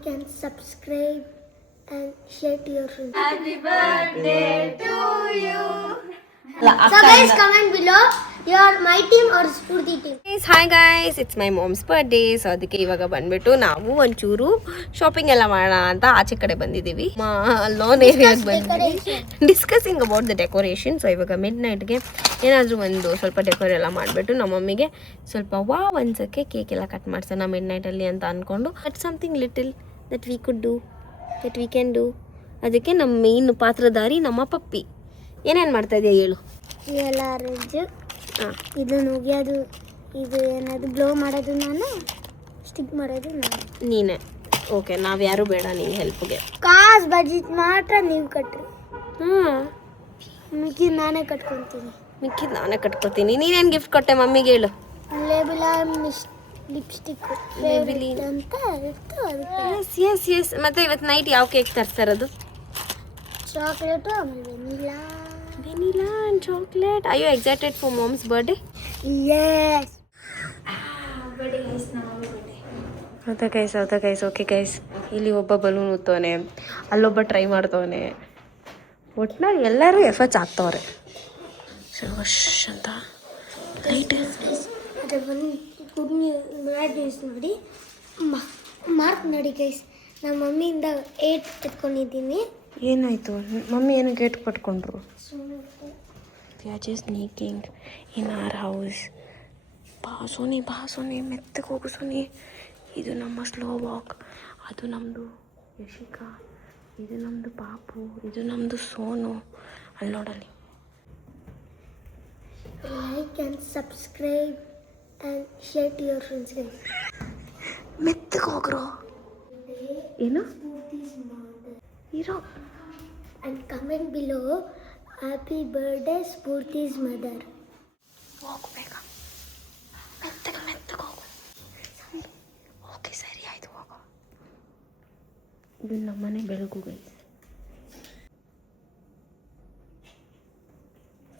like and subscribe and share to your friends. Happy birthday to you. So guys, comment below your my team or Spurti team. Hi guys, it's my moms birthday. So ಅದಕ್ಕೆ ಇವಾಗ ಬಂದ್ಬಿಟ್ಟು ನಾವು ಒಂಚೂರು shopping ಎಲ್ಲ ಮಾಡೋಣ ಅಂತ ಆಚೆ ಕಡೆ ಬಂದಿದ್ದೀವಿ. ಲೋನ್ ಏರಿಯಾಗೆ ಬಂದಿದ್ದೀವಿ, discussing about the decoration. So ಇವಾಗ ಮಿಡ್ ನೈಟ್ಗೆ ಏನಾದರೂ ಒಂದು ಸ್ವಲ್ಪ ಡೆಕೋರ್ ಎಲ್ಲ ಮಾಡಿಬಿಟ್ಟು ನಮ್ಮ ಮಮ್ಮಿಗೆ ಸ್ವಲ್ಪ ಅನ್ಸೋಕ್ಕೆ ಕೇಕ್ ಎಲ್ಲ ಕಟ್ ಮಾಡ್ಸೋಣ ಮಿಡ್ ನೈಟಲ್ಲಿ ಅಂತ ಅಂದ್ಕೊಂಡು that something little that we could do, that we can do. ಅದಕ್ಕೆ ನಮ್ಮ ಮೇನ್ ಪಾತ್ರಧಾರಿ ನಮ್ಮ ಪಪ್ಪಿ. ಏನೇನು ಮಾಡ್ತಾ ಇದೆಯಾ ಹೇಳು. ಇವೆಲ್ಲ ಅರೇಂಜ್, ಇದು ನುಗ್ಗಿಯೋದು, ಇದು ಏನಾದ್ರು ಬ್ಲೋ ಮಾಡೋದು ನಾನು, ಸ್ಟಿಕ್ ಮಾಡೋದು ನಾನು. ನೀನೇ ಓಕೆ, ನಾವು ಯಾರು ಬೇಡ ನಿಂಗೆ ಹೆಲ್ಪ್ಗೆ. ಕಾಸು ಬಜೆಟ್ ಮಾತ್ರ ನೀವು ಕಟ್ರಿ, ಹಾಂ ಮಿಕ್ಕಿದ್ದು ನಾನೇ ಕಟ್ಕೊತೀನಿ. ಮಿಕ್ಕಿದ್ದು ನಾನೇ ಕಟ್ಕೊತೀನಿ. ನೀನೇನು ಗಿಫ್ಟ್ ಕೊಟ್ಟೆ ಮಮ್ಮಿಗೆ ಹೇಳು. ಲೇಬಿಲ ಲಿಪ್ಸ್ಟಿಕ್ ಅಂತ ಇತ್ತು, ಅದಕ್ಕೆ ಎಸ್ ಎಸ್ ಎಸ್. ಮತ್ತು ಇವತ್ತು ನೈಟ್ ಯಾವ ಕೇಕ್ ತರ್ತಾ ಇರೋದು? ಚಾಕ್ಲೇಟು, ಆಮೇಲೆ vanilla. Vanilla and chocolate. I you excited for mom's birthday? Yes. ಹೌದಾ ಗೈಸ್ ಓಕೆ ಗೈಸ್. ಇಲ್ಲಿ ಒಬ್ಬ ಬಲೂನ್ ಉತ್ತವನೆ, ಅಲ್ಲೊಬ್ಬ ಟ್ರೈ ಮಾಡ್ತವನೆ. ಒಟ್ಟಿನಲ್ಲಿ ಎಲ್ಲರೂ ಎಫರ್ಟ್ಸ್ ಆಗ್ತವ್ರೆ. ಶೋಶ್ ಅಂತ ಲೈಟ್ ಅದು ಒಂದು ಗುಡ್ ಬ್ಯಾಡ್ ನ್ಯೂಸ್ ನೋಡಿ, ಮಾರ್ಕ್ ನೋಡಿ ಗೈಸ್. ನಮ್ಮ ಮಮ್ಮಿಯಿಂದ 8 ಎತ್ಕೊಂಡಿದ್ದೀನಿ. ಏನಾಯಿತು? ಮಮ್ಮಿ ಏನು ಗೇಟ್ ಪಟ್ಕೊಂಡ್ರು? ಜಸ್ಟ್ ಸ್ನೀಕಿಂಗ್ ಇನ್ ಆರ್ ಹೌಸ್. ಬಾ ಸೋನಿ ಮೆತ್ತಗೆ ಹೋಗು ಸೋನಿ. ಇದು ನಮ್ಮ ಸ್ಲೋ ವಾಕ್, ಅದು ನಮ್ಮದು ಯಶಿಕಾ, ಇದು ನಮ್ಮದು ಪಾಪು, ಇದು ನಮ್ಮದು ಸೋನು. ಅಲ್ಲಿ ನೋಡಲ್ಲಿ. Like and subscribe and share to your friends guys. ಮೆತ್ತಗೆ ಹೋಗ್ರು. ಏನು ಇರೋ and comment below happy birthday Spoorthi's mother. ಹೋಗ್ಬೇಕಾ? ಮೆತ್ತಗೆ ಹೋಗು. ಓಕೆ ಸರಿ ಆಯಿತು, ಹೋಗು. ಇದು ನಮ್ಮನೆ ಬೆಳಕು ಗೈಸ್.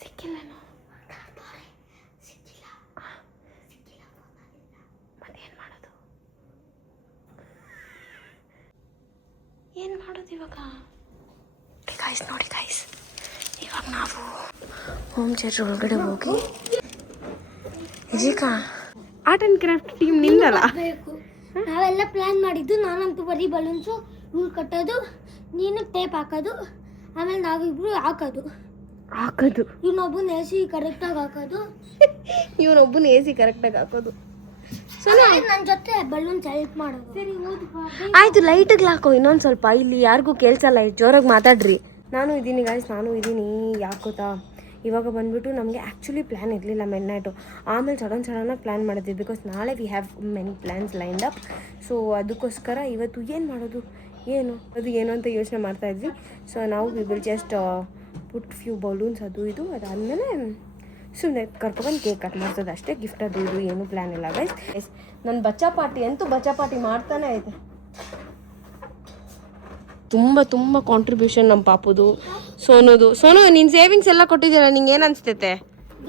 ಸಿಕ್ಕಿಲ್ಲೇನೋ? ಮತ್ತೇನು ಮಾಡೋದು? ಏನು ಮಾಡೋದು ಇವಾಗ? ನೋಡಿ ಗಾಯ್ಸ್, ಇವಾಗ ನಾವು ಹೋಮ್ ಚರ್ಚ್ ಒಳಗಡೆ ಹೋಗಿ ಇಜಿಕಾ ಆರ್ಟ್ ಆ್ಯಂಡ್ ಕ್ರಾಫ್ಟ್ ಟೀಮ್ ನಿಂದಲ್ಲ ಬೇಕು. ನಾವೆಲ್ಲ ಪ್ಲ್ಯಾನ್ ಮಾಡಿದ್ದು, ನಾನಂತೂ ಬರೀ ಬಲೂನ್ಸು ಇವ್ರು ಕಟ್ಟೋದು, ನೀನು ಟೇಪ್ ಹಾಕೋದು, ಆಮೇಲೆ ನಾವಿಬ್ರು ಹಾಕೋದು. ಇವನೊಬ್ಬನ ಎ ಸಿ ಕರೆಕ್ಟಾಗಿ ಹಾಕೋದು. ನನ್ನ ಜೊತೆ ಬಲೂನ್ಸ್ ಹೆಲ್ಪ್ ಮಾಡೋದು. ಸರಿ ಆಯ್ತು, ಲೈಟಿಗೆ ಹಾಕೋ ಇನ್ನೊಂದು ಸ್ವಲ್ಪ. ಇಲ್ಲಿ ಯಾರಿಗೂ ಕೇಳಿಸಲ್ಲ, ಜೋರಾಗಿ ಮಾತಾಡ್ರಿ. ನಾನು ಇದ್ದೀನಿ ಗಾಯ್ಸ್, ಯಾಕೋತಾ ಇವಾಗ ಬಂದ್ಬಿಟ್ಟು ನಮಗೆ ಆ್ಯಕ್ಚುಲಿ ಪ್ಲ್ಯಾನ್ ಇರಲಿಲ್ಲ ಮಿಡ್ ನೈಟು. ಆಮೇಲೆ ಸಡನ್ನಾಗಿ ಪ್ಲ್ಯಾನ್ ಮಾಡಿದ್ವಿ, ಬಿಕಾಸ್ ನಾಳೆ we have many plans lined up. So ಅದಕ್ಕೋಸ್ಕರ ಇವತ್ತು ಏನು ಮಾಡೋದು ಏನು ಅಂತ ಯೋಚನೆ ಮಾಡ್ತಾಯಿದ್ವಿ. ಸೊ ನಾವು we will just put few balloons, ಅದಾದಮೇಲೆ ಸುಮ್ಮನೆ ಕರ್ಕೊಂಡು ಕೇಕ್ ಕಟ್ ಮಾಡ್ಸೋದು ಅಷ್ಟೇ. ಗಿಫ್ಟ್ ಇದು ಏನೂ ಪ್ಲ್ಯಾನ್ ಇಲ್ಲ ಗೈಸ್. ನನ್ನ ಬಚ್ಚಾ ಪಾರ್ಟಿ ಮಾಡ್ತಾನೆ ಐತೆ. ತುಂಬ ಕಾಂಟ್ರಿಬ್ಯೂಷನ್ ನಮ್ಮ ಪಾಪುದು, ಸೋನು ನೀನು ಸೇವಿಂಗ್ಸ್ ಎಲ್ಲ ಕೊಟ್ಟಿದ್ದೀರ, ನಿಂಗೆ ಏನು ಅನಿಸ್ತೈತೆ?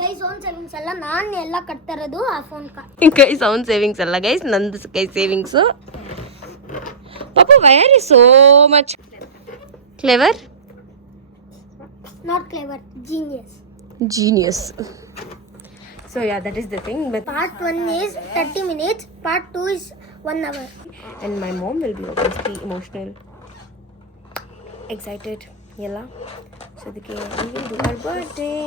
ಗೈಸ್ ಓನ್ ಸೇವಿಂಗ್ಸ್ ಅಲ್ಲ, ನಾನು ಎಲ್ಲ ಕಟ್ತಾ ಇರೋದು ಆ ಫೋನ್ ಗೈಸ್ ಅವ್ನ ಸೇವಿಂಗ್ಸ್ ಅಲ್ಲ ಗೈಸ್, ನಂದು ಸೇವಿಂಗ್ಸು. ಪಾಪು why are you so much clever? Not clever, genius. So yeah, that is the thing. But part 1 is 30 minutes, part 2 is 1 hour. And my mom will be obviously emotional, excited ಎಲ್ಲ. So ಅದಕ್ಕೆ we will do her birthday.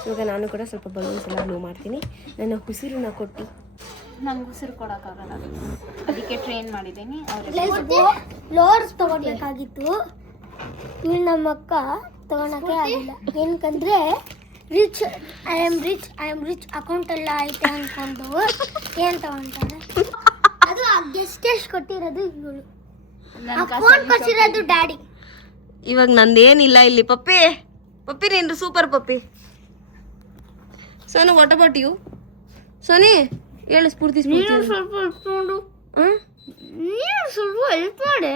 So ಈಗ ನಾನು ಕೂಡ ಸ್ವಲ್ಪ balloons ಎಲ್ಲ blow ಮಾಡ್ತೀನಿ. ನನ್ನ ಉಸಿರನ್ನ ಕೊಟ್ಟು. ನಂಗೆ ಉಸಿರು ಕೊಡೋಕ್ಕಾಗಲ್ಲ, ಅದಕ್ಕೆ ಟ್ರೈನ್ ಮಾಡಿದ್ದೀನಿ. ಫ್ಲೋರ್ಸ್ ತಗೊಳ್ಬೇಕಾಗಿತ್ತು, ಇಲ್ಲಿ ನಮ್ಮ ಅಕ್ಕ ತಗೊಳಕ್ಕೆ ಆಗಿಲ್ಲ. ಏನಕ್ಕಂದ್ರೆ ಐ ಆಮ್ ರಿಚ್ ಅಕೌಂಟ್ ಎಲ್ಲ ಐತೆ ಅಂದ್ಕೊಂಡು ಏನು ತಗೊಂತಾರೆ. ಅದು ಗೆಸ್ಟ್ ಎಷ್ಟು ಕೊಟ್ಟಿರೋದು ಇವಳು, ಅಕೌಂಟ್ ಕೊಟ್ಟಿರೋದು ಡ್ಯಾಡಿ. ಇವಾಗ ನಂದೇನಿಲ್ಲ ಇಲ್ಲಿ. ಪಪ್ಪಿ ನೀನು super Pappi. Sonu what about you? Soni ಹೇಳು, ಸ್ಫೂರ್ತಿ ಸ್ವಲ್ಪ ಹೆಲ್ಪ್ ಮಾಡಿ.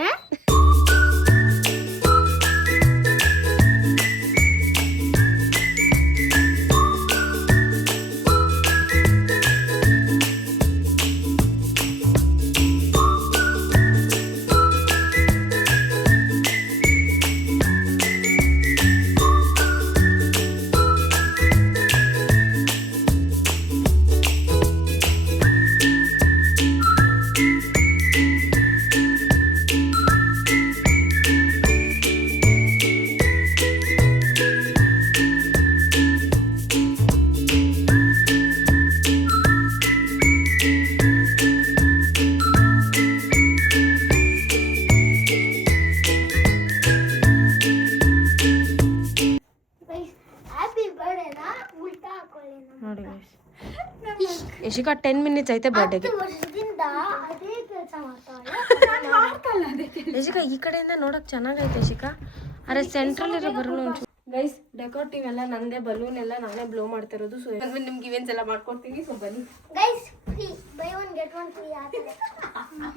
ಯಶಿಕಾ 10 ಮಿನಿಟ್ಸ್ ಐತೆ ಬರ್ಡೇಗೆ. 10 ವರ್ಷದಿಂದ ಅದೇ ಕೆಲಸ ಮಾಡ್ತಾಳೆ. ಯಶಿಕಾ ಈ ಕಡೆಯಿಂದ ನೋಡಕ್ ಚೆನ್ನಾಗೈತೆ ಯಶಿಕಾ. ಅರೆ ಸೆಂಟ್ರಲ್ ಇರೋ ಬಲೂನ್ ಗೈಸ್, ಡೆಕೋರೇಟಿವ್ ಎಲ್ಲ ನಂದೇ, ಬಲೂನ್ ಎಲ್ಲ ನಾನೇ ಬ್ಲೋ ಮಾಡ್ತಾ ಇರೋದು. ಸೊ ನಿಮ್ಗೆ ಇವೆಂಟ್ಸ್ ಎಲ್ಲ ಮಾಡ್ಕೊಡ್ತೀನಿ. ಸೊ ಬನ್ನಿ guys, free by 1 get 1 free ಆಗಿದೆ.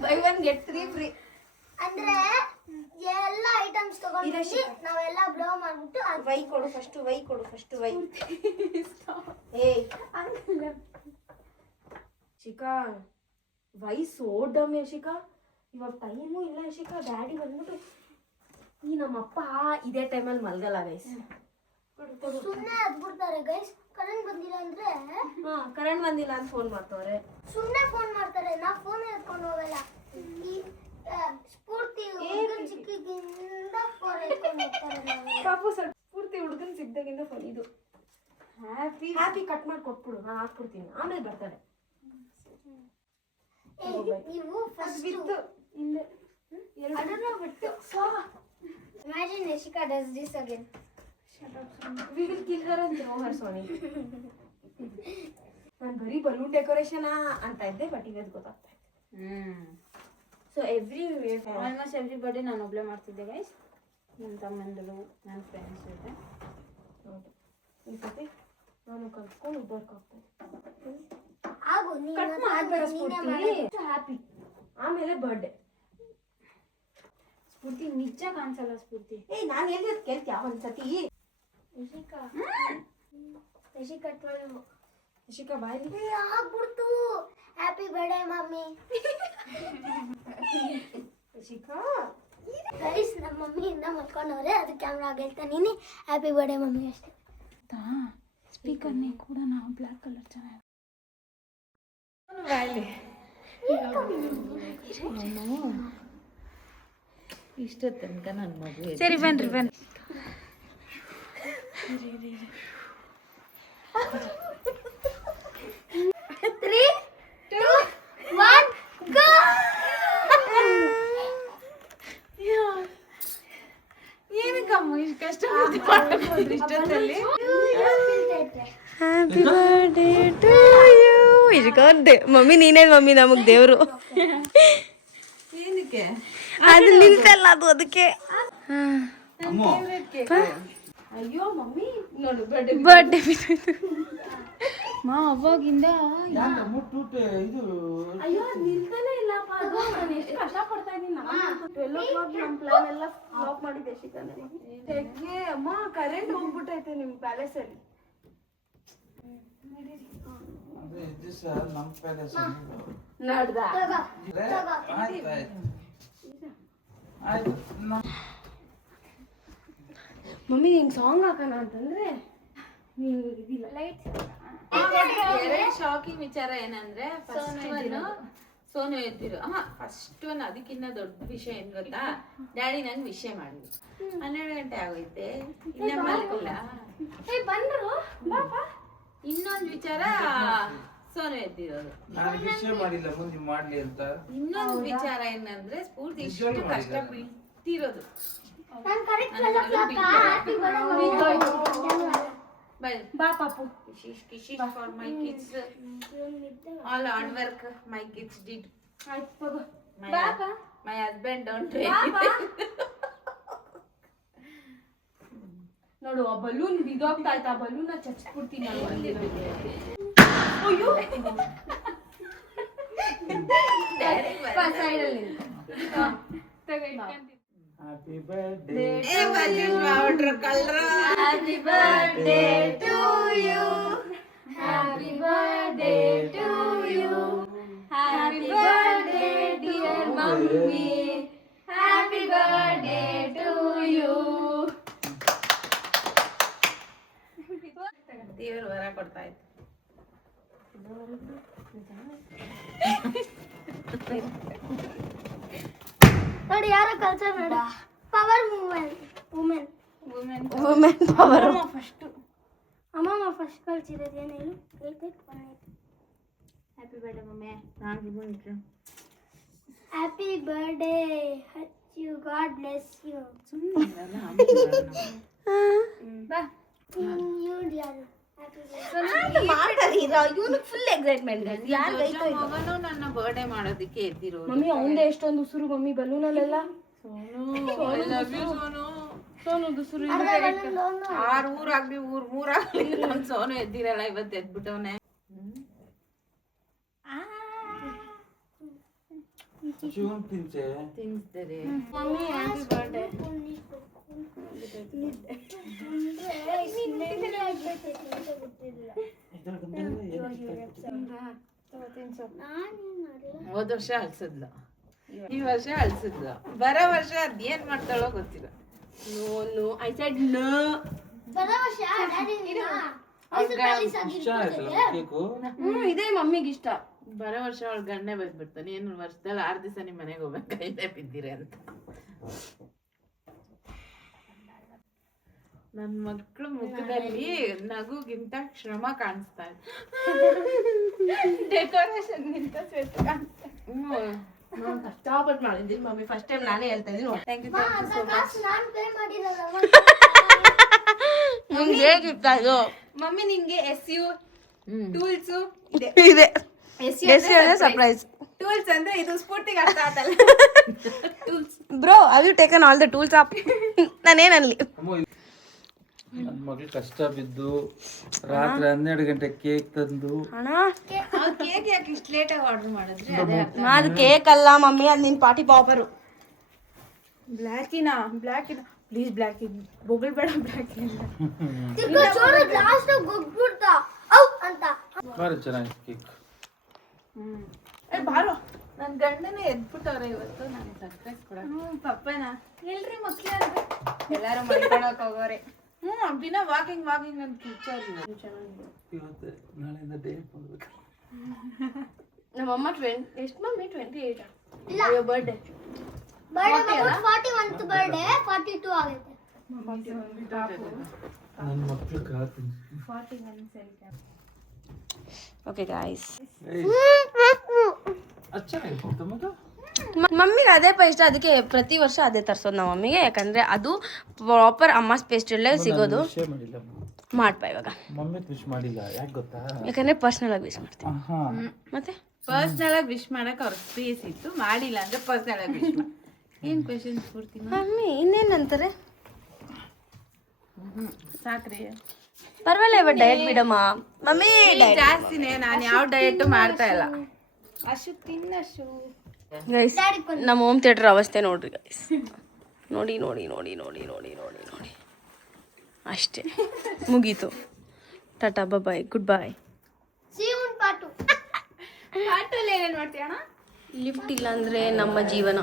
ಬೈ 1 get 3 ಫ್ರೀ ಅಂದ್ರೆ ಎಲ್ಲ ಐಟಮ್ಸ್ ತಗೊಂಡಿದ್ವಿ, ನಾವೆಲ್ಲ ಬ್ಲೋ ಮಾಡ್ಬಿಟ್ಟು ವೈ ಕೊಡು ಫಸ್ಟ್, ವೈ ಕೊಡು ಫಸ್ಟ್, ವೈ. ಏಯ್ ಶಿಖಾ, ವೈ ಸೋಡಮ್ ಯಶಿಕಾ. ಇವಾಗ ಟೈಮು ಇಲ್ಲ ಯಶಿಕಾ. ಡ್ಯಾಡಿ ಬಂದ್ಬಿಟ್ಟು ಈ ನಮ್ಮಪ್ಪ ಇದೇ ಟೈಮಲ್ಲಿ ಮಲ್ಗಲ್ಲ ಗೈಸ್. ಸುಮ್ಮನೆ ಅದ್ಬಿಡ್ತಾರೆ ಗೈಸ್. ಕರೆಂಟ್ ಬಂದಿಲ್ಲ ಅಂದ್ರೆ ಕರೆಂಟ್ ಬಂದಿಲ್ಲ ಅಂತ ಫೋನ್ ಮಾಡ್ತವ್ರೆ. ಸುಮ್ಮನೆ ಫೋನ್ ಮಾಡ್ತಾರೆ. ನಾವು ಫೋನ್ ಎತ್ಕೊಂಡು ಹೋಗಲ್ಲ. ಈ ಸ್ಫೂರ್ತಿ ಹುಡುಗನ ಚಿಕ್ಕಿಗಿಂದ ಫೋನ್ ಎತ್ಕೊಂಡು ಹೋಗ್ತಾರೆ. ಪಾಪು ಸ್ವಲ್ಪ ಪೂರ್ತಿ ಹುಡುಗನ್ ಸಿಗ್ದಾಗಿಂದ ಫೋನ್. ಇದು ಹ್ಯಾಪಿ ಕಟ್ ಮಾಡಿ ಕೊಟ್ಬಿಡು, ನಾನು ಹಾಕ್ಬಿಡ್ತೀನಿ, ಆಮೇಲೆ ಬರ್ತಾರೆ. ನೀವು first Imagine Nishika does this again. Shut up, Sony. We will kill her and throw her, Sony. ನಾನು ಬರೀ ಬಲೂನ್ ಡೆಕೋರೇಷನ್ ಅಂತ ಇದ್ದೆ, ಬಟ್ ಇವತ್ತು ಗೊತ್ತಾಗ್ತಾ ಇದೆ. ಸೊ ಆಲ್ಮೋಸ್ಟ್ ಎವ್ರಿ ಬರ್ಡೇ ನಾನು ಒಬ್ಳೆ ಮಾಡ್ತಿದ್ದೆ ಗೈಸ್. ನನ್ನ ತಮ್ಮಂದಿರು, ನನ್ನ ಫ್ರೆಂಡ್ಸ್ ಜೊತೆ. ಹೌದು, ಈ ಸತಿ ನಾನು ಕಲ್ತ್ಕೊಂಡು ಉದ್ದಾಡ್ಕೋಗ್ತೇನೆ. ಆಗು ನೀನು ಕಟ್ ಮಾಡಬೇಡ ಸ್ಫೂರ್ತಿ. ಹ್ಯಾಪಿ ಆಮೇಲೆ ಬರ್ಡೇ. ಸ್ಫೂರ್ತಿ ನಿಜ ಕಾಣಿಸಲ್ಲ ಸ್ಫೂರ್ತಿ. ನಾನು ಹೇಳಿದ್ ಕೇಳ್ತೀಯ ಒಂದ್ಸತಿ? Nishika 12. ಯಶಿಕಾ ಬಾಯ್ಲಿ ಆಗ್ಬಿಡ್ತು. Happy birthday mummy. Yashika guys, ನಮ್ಮ ಮಮ್ಮಿಯಿಂದ ಮಲ್ಕೊಂಡವ್ರೆ, ಅದು ಕ್ಯಾಮ್ರಾ ಹೇಳ್ತಾ ನೀನೆ ಹ್ಯಾಪಿ ಬರ್ಡೇ ಮಮ್ಮಿ ಅಷ್ಟೇ. ಸ್ಪೀಕರ್ನೇ ಕೂಡ ನಾವು ಬ್ಲ್ಯಾಕ್ ಕಲರ್ ಚೆನ್ನಾಗಿ ಬಾಯ್ಲಿ. ಇಷ್ಟ ತನಕ ನನ್ನ ಮಗು ಸರಿ ಬನ್ರಿ ಬನ್ನಿ. 3, 2, 1 go. ಏನಕ್ಕಮ್ಮ ಇಷ್ಟು ಕಷ್ಟ ಇಷ್ಟೊತ್ತಲ್ಲಿ? Happy birthday to you. ಇಟ್ಕೊಂಡೆ ಮಮ್ಮಿ, ನೀನೇ ಮಮ್ಮಿ ನಮಗ್ ದೇವ್ರು. ಏನಕ್ಕೆ ಅದು ನಿಲ್ತಲ್ಲ, ಅದು ಅದಕ್ಕೆ. ಅಯ್ಯೋ ಮಮ್ಮಿ ನೋಡು ಬರ್ಡೇ ಬರ್ಡೇ ಮಾ ಅವಾಗಿಂದ ಅಯ್ಯೋ ನಿಲ್ತಾನೆ ಇಲ್ಲಪ್ಪ. ಅದು ನಾನು ಎಷ್ಟು ಕಷ್ಟ ಪಡ್ತಾ ಇದ್ದೀನಿ. 12 o'clock ನಮ್ಮ ಪ್ಲಾನ್ ಎಲ್ಲ ಫ್ಲಾಪ್ ಮಾಡಿದ್ದೆ ಶಿಖಾನೆ. ಅಮ್ಮ ಕರೆಂಟ್ ಹೋಗ್ಬಿಟ್ಟೈತೆ ನಿಮ್ಮ ಪ್ಯಾಲೇಸ್ ಅಲ್ಲಿ. ನಡ್ದ ಮಮ್ಮಿ ನಿಂಗೆ ಸಾಂಗ್ ಹಾಕೋಣ ಅಂತಂದ್ರೆ ನೀವು ಇದಿಲ್ಲ. ಲೈಟ್ ಎರಡು ಶಾಕಿಂಗ್ ವಿಚಾರ ಏನಂದ್ರೆ ಸೋನು ಎದ್ದಿರು. ಫಸ್ಟ್ ಒನ್ ಅದಕ್ಕಿಂತ ದೊಡ್ಡ ವಿಷಯ ಏನ್ ಗೊತ್ತಾ? ಡ್ಯಾಡಿ ನಂಗೆ ವಿಷಯ ಮಾಡಿದ್ರು. 12 ಗಂಟೆ ಆಗೋಯ್ತೆ, ಇನ್ನ ಮಲ್ಕಿಲ್ಲ. ಬಂದ್ರು ಇನ್ನೊಂದು ವಿಚಾರ, ಸೋನು ಎದ್ದಿರೋದು. ಇನ್ನೊಂದು ವಿಚಾರ ಏನಂದ್ರೆ ಸ್ಫೂರ್ತಿ ಇಷ್ಟು ಕಷ್ಟ ಬಿಟ್ಟಿರೋದು. ನಾನು correct 12 o'clock happy birthday Bye. ಬಾ ಪಾಪು. Kishish for my kids. All hard work my kids did. ಆಯ್ತು ತಗೋ. My husband don't do anything. ನೋಡು ಆ ಬಲೂನ್ ಬಿದ್ದೋಗ್ತಾ ಆಯ್ತು. ಆ ಬಲೂನ್ ಚಚ್ಬಿಡ್ತೀನಿ ನಾನು. ಸೈಡಲ್ಲಿ Happy birthday. Happy birthday to you. Happy birthday to you. Happy birthday dear mommy. Happy birthday to you. ದೇವರು ವರ ಕೊಡ್ತಾ ಇತ್ತು. ನೋಡಿ ಯಾರೋ ಕಲ್ಚರ್ ನೋಡ. ಪವರ್ ವುಮೆನ್ ಪವರ್ ಫಸ್ಟ್ ಅಮ್ಮಮ್ಮ ಫಸ್ಟ್ ಕಲ್ಸಿರೋದು ಏನು ಹೇಳು? Happy birthday mummy. ನಾನು happy birthday you, God bless you. ಸುಮ್ಮನೆ ಯು ಯಾರು? ಇವನು ಫುಲ್ ಎಕ್ಸೈಟ್ಮೆಂಟ್ ಮಗನು ನನ್ನ ಬರ್ಡೇ ಮಾಡೋದಕ್ಕೆ ಎದ್ದಿರೋದು. ಮಮ್ಮಿ ಅವಂದೇ ಎಷ್ಟೊಂದು ಉಸುರು ಮಮ್ಮಿ ಬಲೂನಲ್ಲೆಲ್ಲ. ಸೋನು ಉಸುರು 6 ಊರಾಗ್ಲಿ 3 ನಮ್ ಸೋನು ಎದ್ದಿರಲ್ಲ, ಇವತ್ತು ಎದ್ಬಿಟ್ಟವನೆ. ಶಿವನ್ ತಿನ್ಸೆ ತಿನ್ಸ್ತಾರೆ. Mummy happy birthday. ಹೋದ ವರ್ಷ ಅಳ್ಸಿದ್ಲು, ಈ ವರ್ಷ ಅಳ್ಸಿದ್ಲು, ಬರೋ ವರ್ಷ ಅದೇನ್ ಮಾಡ್ತಾಳೋ ಗೊತ್ತಿಲ್ಲ. No, I said no. ಇಷ್ಟ ಆಯ್ತಲ್ಲ ಕೇಕು. ಇದೇ ಮಮ್ಮಿಗೆ ಇಷ್ಟ. ಬರೋ ವರ್ಷ ಅವಳ ಗಂಡನೇ ಬಂದ್ಬಿಡ್ತಾನೆ, ಏನು ವರ್ಷದಲ್ಲಿ 6 ದಿವಸ ನಿಮ್ ಮನೆಗೆ ಹೋಗ್ಬೇಕು ಕೈಲೇ ಬಿದ್ದೀರಿ ಅಂತ. ನನ್ ಮಕ್ಳು ಮುಖದಲ್ಲಿ ನಗುಗಿಂತ ಶ್ರಮ ಕಾಣಿಸ್ತಾ ಇದೆ. ಡೆಕೋರೇಷನ್ ಗಿಂತ ಸ್ವೆಟ್ ಕಾಣಿಸ್ತಾ. ಕಷ್ಟಪಟ್ಟು ಮಾಡಿದ್ದೀನಿ ಮಮ್ಮಿ, ಫಸ್ಟ್ ಟೈಮ್ ನಾನೇ ಹೇಳ್ತಾ ಇದ್ದೀನಿ. Thank you so much. ನಾನು ಪೇ ಮಾಡಿರಲ್ಲ. ನಿಮ್ಗೆ ಹೇಗಿತ್ತ ಇದು ಮಮ್ಮಿ ನಿಂಗೆ SU ಟೂಲ್ಸ್ ಇದೆ? ಸರ್ಪ್ರೈಸ್ ಟೂಲ್ಸ್ ಅಂದ್ರೆ ಇದು ಸ್ಫೂರ್ತಿಗೆ ಅರ್ಥ ಆತಲ್ಲ. Bro, have you taken all the tools up? ನಾನೇನಲ್ಲಿ ನನ್ ಮಗಳು ಕಷ್ಟ ಬಿದ್ದು ರಾತ್ರಿ 12 ಗಂಟೆ ಕೇಕ್ ತಂದು ಹಣ ಕೇಕ್ ಯಾಕೆ ಇಷ್ಟು ಲೇಟ್ ಆಗಿ ಆರ್ಡರ್ ಮಾಡಿದ್ರೆ? ಅದೇ ಅದು ಕೇಕ್ ಅಲ್ಲ ಮಮ್ಮಿ, ಅದು ನಿನ್ ಪಾರ್ಟಿ ಪಾಪರು. ಬ್ಲ್ಯಾಕಿನ ಪ್ಲೀಸ್ ಬ್ಲ್ಯಾಕ್ ಬೊಗಳ್ಬೇಡ ಬ್ಲ್ಯಾಕ್ ಲಾಸ್ಟ್ ಗೊಗ್ಬಿಡ್ತಾ ಅಂತ. ಭಾರಿ ಚೆನ್ನಾಗಿತ್ತು ಕೇಕ್. ಬಾರೋ, ನನ್ ಗಂಡನೇ ಎದ್ಬಿಟ್ಟವ್ರೆ ಇವತ್ತು, ನಾನು ಸರ್ಪ್ರೈಸ್ ಕೊಡೋಣ. ಪಪ್ಪನ ಎಲ್ರಿ ಮಕ್ಳು ಎಲ್ಲಾರು ಮಲ್ಕೊಳಕ್ ಹೋಗೋರೆ. ದಿನ ವಾಕಿಂಗ್ ನನ್ ಫ್ಯೂಚರ್ ಇವತ್ತು ನಾಳೆಯಿಂದ ಡೇಟ್ ಮಾಡ್ಬೇಕು. ನಮ್ಮಮ್ಮ ಎಷ್ಟು ಮಮ್ಮಿ 28 ಇಲ್ಲ ಬರ್ಡೇ. ಬರ್ಡೇ 41th ಬರ್ಡೇ 42 ಆಗುತ್ತೆ. ನನ್ನ ಮಕ್ಳು ಕಾತೀನಿ. ಓಕೆ ಗಾಯ್ಸ್, ಅದು ಚೆನ್ನಾಗಿತ್ತು ಮಗ. ಮಮ್ಮಿಗೆ ಅದೇ ಇಷ್ಟ, ಅದಕ್ಕೆ ಪ್ರತಿ ವರ್ಷ ಅದೇ ತರ್ಸೋದು ನಮ್ಮ ಮಮ್ಮಿಗೆ. ಯಾಕಂದ್ರೆ ಅದು ಪ್ರಾಪರ್ ಅಮ್ಮ ಪೇಸ್ಟ್ರಲ್ಲೇ ಸಿಗೋದು. ವಿಷಯ ಮಾಡಿಲ್ಲ ಮಾಡ್ಪಾ ಇವಾಗ. ಮಮ್ಮಿ ವಿಶ್ ಮಾಡಿಲ್ಲ, ಯಾಕೆ ಗೊತ್ತಾ? ಯಾಕಂದ್ರೆ ಪರ್ಸನಲ್ ಆಗಿ ವಿಶ್ ಮಾಡ್ತೀನಿ. ಮತ್ತೆ ಪರ್ಸನಲ್ ಆಗಿ ವಿಶ್ ಮಾಡಕ್ ಅವ್ರ ಸ್ಪೇಸ್ ಇತ್ತು, ಮಾಡಿಲ್ಲ ಅಂದ್ರೆ ಪರ್ಸನಲ್ ಆಗಿ ವಿಶ್ ಮಾಡಿ. ಏನ್ ಕ್ವೆಶನ್ ಸ್ಫೂರ್ತಿ? ಮಮ್ಮಿ ಇನ್ನೇನಂತಾರೆ? ಸಾಕ್ರಿ, ಪರವಾಗಿಲ್ಲ, ಇವಾಗ ಡಯಟ್ ಬಿಡಮ್ಮ ಮಮ್ಮಿ. ಜಾಸ್ತಿನೇ, ನಾನು ಯಾವ ಡಯಟ್ ಮಾಡ್ತಾ ಇಲ್ಲ. ಅಶು ತಿನ್ನಶು. ಗೈಸ್, ನಮ್ಮ ಹೋಮ್ ಥಿಯೇಟರ್ ಅವಸ್ಥೆ ನೋಡ್ರಿ ಗೈಸ್. ನೋಡಿ ನೋಡಿ ನೋಡಿ ನೋಡಿ ನೋಡಿ ನೋಡಿ ನೋಡಿ ಅಷ್ಟೇ, ಮುಗೀತು. Tata bye, good bye. See you in part 2. ಪಾಟಲ್ಲಿ ಏನೇನು ಮಾಡ್ತೀಯ ಅಣ್ಣ? ಲಿಫ್ಟ್ ಇಲ್ಲ ಅಂದ್ರೆ ನಮ್ಮ ಜೀವನ.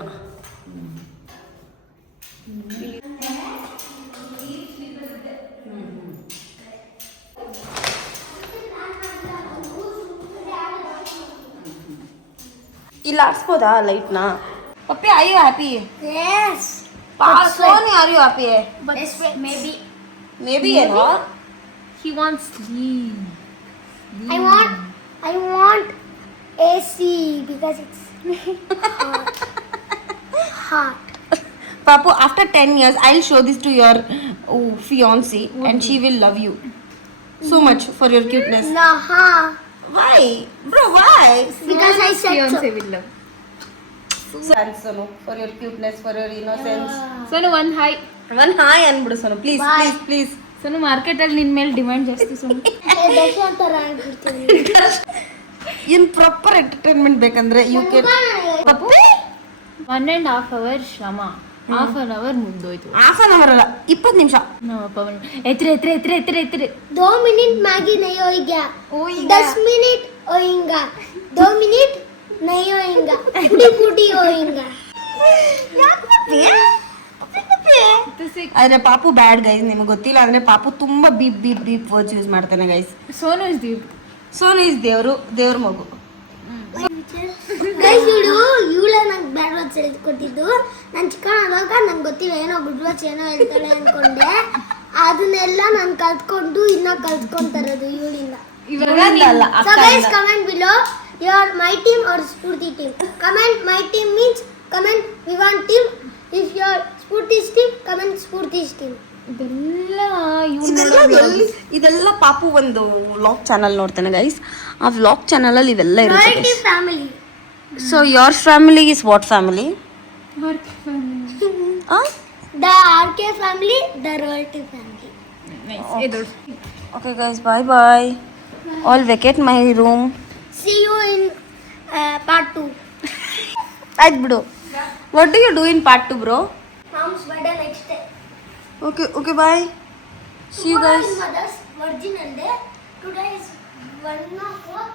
ಇಲ್ಲಿ ಹಾಕ್ಸ್ಬೋದಾ ಲೈಟ್ನ? Puppy, are you happy? Yes. Soni, are you happy? Maybe. Maybe ಏನೋ. He wants sleep. I want AC because it's hot. Papu, after 10 years, I'll show this to your fiancé and she will love you so much for your cuteness. Naha. Why? Bro, why? Because I said so. Fiancé will love. Thanks, Sonu, for your cuteness, for your innocence. Sonu ಒಂದು hi. One hi ಅಂದ್ಬಿಡು Sonu, please, Bye. please, please. Sonu ಮಾರ್ಕೆಟಲ್ಲಿ ನಿನ್ನ ಮೇಲೆ demand ಜಾಸ್ತಿ Sonu. ದಶಾಂತರ ಆಗ್ಬಿಡ್ತೀನಿ. In proper entertainment ಬೇಕಂದ್ರೆ you can. Pappi 1.5 hour ಶ್ರಮ, half an hour ಮುಗ್ದೋಯ್ತು. half an hour ಅಲ್ಲ, 20 ನಿಮಿಷ. ನಮ್ಮ ಪವನ್ ಎತ್ರೆ 2 minute मैगी नहीं होएगा. 10 minute होएगा. 2 minute नहीं होएगा. फूटी होएगा. ಆದ್ರೆ ಪಾಪು ಬ್ಯಾಡ್ ಗೈಸ್, ನಿಮ್ಗೆ ಗೊತ್ತಿಲ್ಲ ಅಂದ್ರೆ ಪಾಪು ತುಂಬಾ ಬೀಪ್ ವರ್ಡ್ಸ್ ಯೂಸ್ ಮಾಡ್ತಾನೆ guys. Sonu is Deep. Sonu is ದೇವ್ರ ಮಗು. ಗೈಸ್, ಇವಳ ನಂಗೆ ಬ್ಯಾಡ್ ವರ್ಡ್ಸ್ ಹೇಳ್ಕೊಟ್ಟಿದ್ದು. ನಾನು ಚಿಕ್ಕವನಾಗ ನಂಗೆ ಗೊತ್ತಿಲ್ಲ, ಏನೋ ಗುಡ್ ವರ್ಡ್ಸ್ ಏನೋ ಹೇಳ್ತಾಳೆ ಅನ್ಕೊಂಡೆ. ಅದನ್ನೆಲ್ಲ ನಾನು ಕಲ್ತ್ಕೊಂಡು ಇನ್ನ ಕಲ್ತ್ಕೊಂತಾರದು ಇವಳಿಂದ. ಅಲ್ಲ, So guys, comment below your my team or Spurti team. Comment my team means comment Vivan team. If your Spurti's team, comment Spurti's team. ಇದೆಲ್ಲ ಪಾಪು ಒಂದು ವ್ಲಾಗ್ ಚಾನಲ್ ನೋಡ್ತಾನೆ ಗೈಸ್. ಆ ವ್ಲಾಗ್ ಚಾನಲಲ್ಲಿ ಇವೆಲ್ಲ ಇರುತ್ತೆ. Family. So your family is what family? The RK family, the royalty family. Okay guys, bye bye. All vacate my room. See you in part 2. ಆಯ್ತು ಬಿಡು. What do you do in part 2 bro? Mom's birthday next day. Okay, bye. See you Tomorrow guys. is Mother's Virgin Day. Today is 1 o'clock.